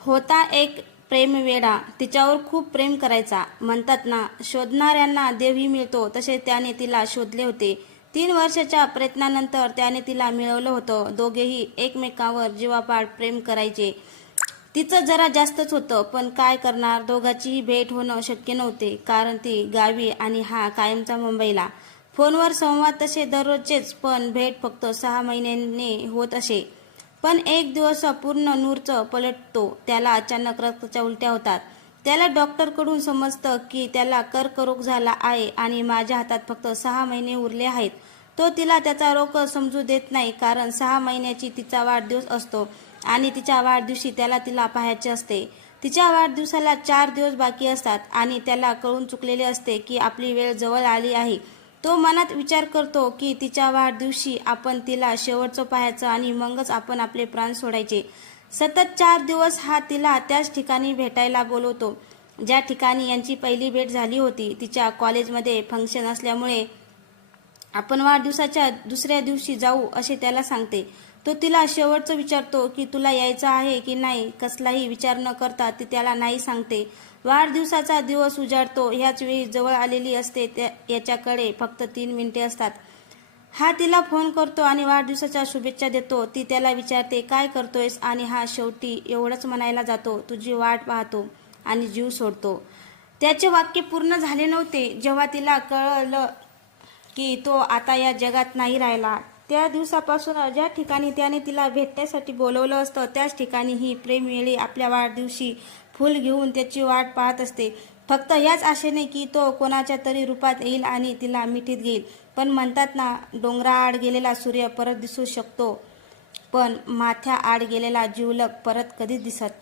होता एक प्रेमवेडा, तिच्यावर खूप प्रेम करायचा. म्हणतात ना, शोधणाऱ्यांना देवही मिळतो, तसे त्याने तिला शोधले होते. 3 वर्षाच्या प्रयत्नानंतर त्याने तिला मिळवलं होतं. दोघेही एकमेकांवर जीवापाड प्रेम करायचे. तिचं जरा जास्तच होतं, पण काय करणार, दोघांचीही भेट होणं शक्य नव्हते, कारण ती गावी आणि हा कायमचा मुंबईला. फोनवर संवाद तसे दररोजचेच, पण भेट फक्त 6 महिन्यांनी होत असे. पण एक दिवस पूर्ण नूरचं पलटतो. त्याला अचानक रक्ताच्या उलट्या होतात. त्याला डॉक्टरकडून समजतं की त्याला कर्करोग झाला आहे आणि माझ्या हातात फक्त 6 महिने उरले आहेत. तो तिला त्याचा रोग समजू देत नाही, कारण 6 महिन्याची तिचा वाढदिवस असतो आणि तिच्या वाढदिवशी त्याला तिला पाहायचे असते. तिच्या वाढदिवसाला 4 दिवस बाकी असतात आणि त्याला कळून चुकलेले असते की आपली वेळ जवळ आली आहे. तो मनात विचार करतो की तिच्या वाढदिवशी आपण तिला शेवटचं पाहायचं आणि मगच आपण आपले प्राण सोडायचे. सतत 4 दिवस हा तिला त्याच ठिकाणी भेटायला बोलवतो, ज्या ठिकाणी यांची पहिली भेट झाली होती. तिच्या कॉलेजमध्ये फंक्शन असल्यामुळे आपण वाढदिवसाच्या दुसऱ्या दिवशी जाऊ असे त्याला सांगते. तो तिला शेवटचं विचारतो की तुला यायचं आहे की नाही. कसलाही विचार न करता ती त्याला नाही सांगते. वाढदिवसाचा दिवस उजाडतो. ह्याच वेळी जवळ आलेली असते. याच्याकडे फक्त 3 मिनिटे असतात. हा तिला फोन करतो आणि वाढदिवसाच्या शुभेच्छा देतो. ती त्याला विचारते काय करतोयस, आणि हा शेवटी एवढंच म्हणायला जातो, तुझी वाट पाहतो, आणि जीव सोडतो. त्याचे वाक्य पूर्ण झाले नव्हते जेव्हा तिला कळलं की तो आता या जगात नाही राहिला. त्या दिवसापासून ज्या ठिकाणी त्याने तिला भेटण्यासाठी बोलवलं असतं, त्याच ठिकाणी ही प्रेमवेळी आपल्या वाढदिवशी फूल घेऊन त्याची वाट पाहत असते, फक्त याच आशेने की तो कोणाच्या तरी रूपात येईल आणि तिला मिठीत घेईल. पण म्हणतात ना, डोंगराआड गेलेला सूर्य परत दिसू शकतो, पण माथ्याआड गेलेला जिवलग परत कधीच दिसत